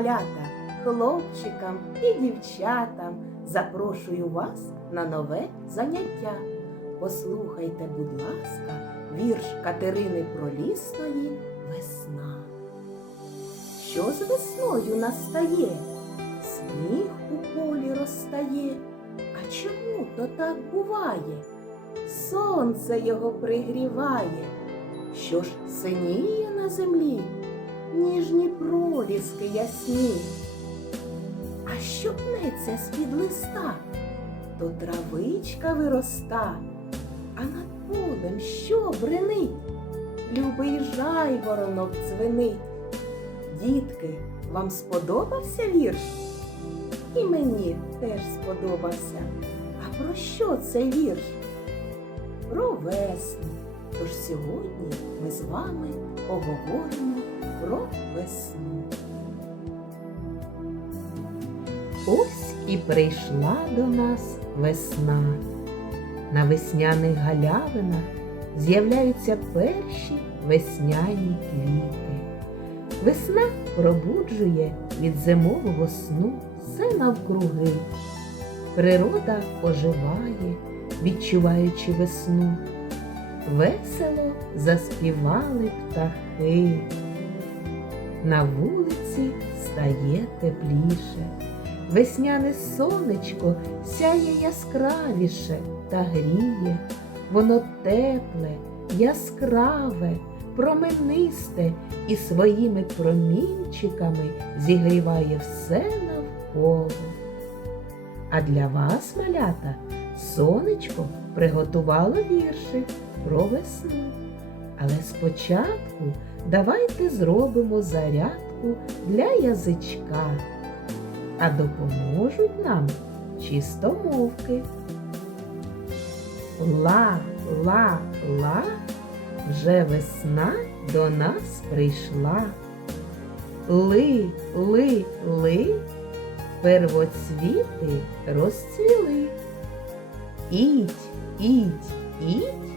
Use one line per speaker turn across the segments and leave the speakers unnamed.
малята, хлопчикам і дівчатам запрошую вас на нове заняття. Послухайте, будь ласка, вірш Катерини Пролісної Весна. Що з весною настає? Сніг у полі розтає. А чому то так буває? Сонце його пригріває. Що ж синіє на землі? Ніжні проліски ясні. А що пнеться з-під листа, то травичка вироста, а над полем що бренить? Любий жайворонок дзвенить. Дітки, вам сподобався вірш? І мені теж сподобався. А про що цей вірш? Про весну. Тож сьогодні ми з вами поговоримо про весну. Ось і прийшла до нас весна. На весняних галявинах з'являються перші весняні квіти. Весна пробуджує від зимового сну все навкруги. Природа оживає, відчуваючи весну. Весело заспівали птахи. На вулиці стає тепліше. Весняне сонечко сяє яскравіше та гріє. Воно тепле, яскраве, променисте і своїми промінчиками зігріває все навколо. А для вас, малята, сонечко приготувало віршик про весну. Але спочатку давайте зробимо зарядку для язичка, а допоможуть нам чистомовки. Ла, ла, ла, вже весна до нас прийшла. Ли, ли, ли, первоцвіти розцвіли. Ідь, ідь, ідь,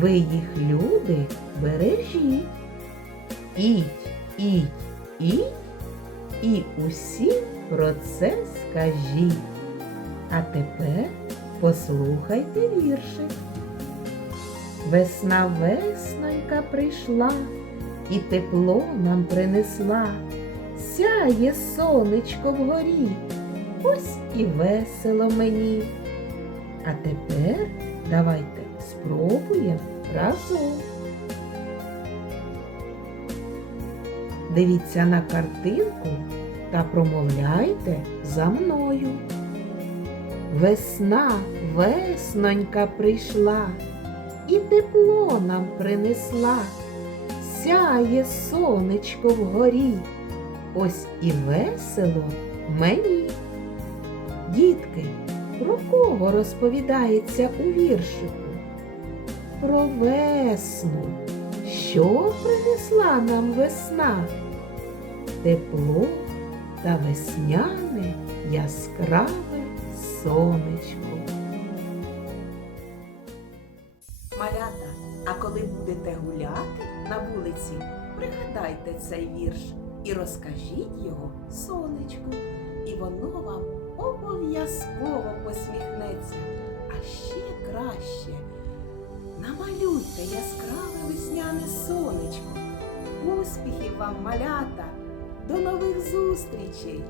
ви їх, люди, бережіть. Ідь, ідь, ідь, і усім про це скажіть. А тепер послухайте віршик. Весна веснонька прийшла і тепло нам принесла. Сяє сонечко вгорі, ось і весело мені. А тепер давайте спробуємо разом. Дивіться на картинку та промовляйте за мною. Весна, веснонька прийшла і тепло нам принесла. Сяє сонечко вгорі, ось і весело мені. Дітки, про кого розповідається у віршику? Про весну. Що принесла нам весна? Тепло та весняне яскраве сонечко. Малята, а коли будете гуляти на вулиці, пригадайте цей вірш і розкажіть його сонечку, і воно вам обов'язково посміхнеться. А ще краще Успіхів вам, малята! До нових зустрічей!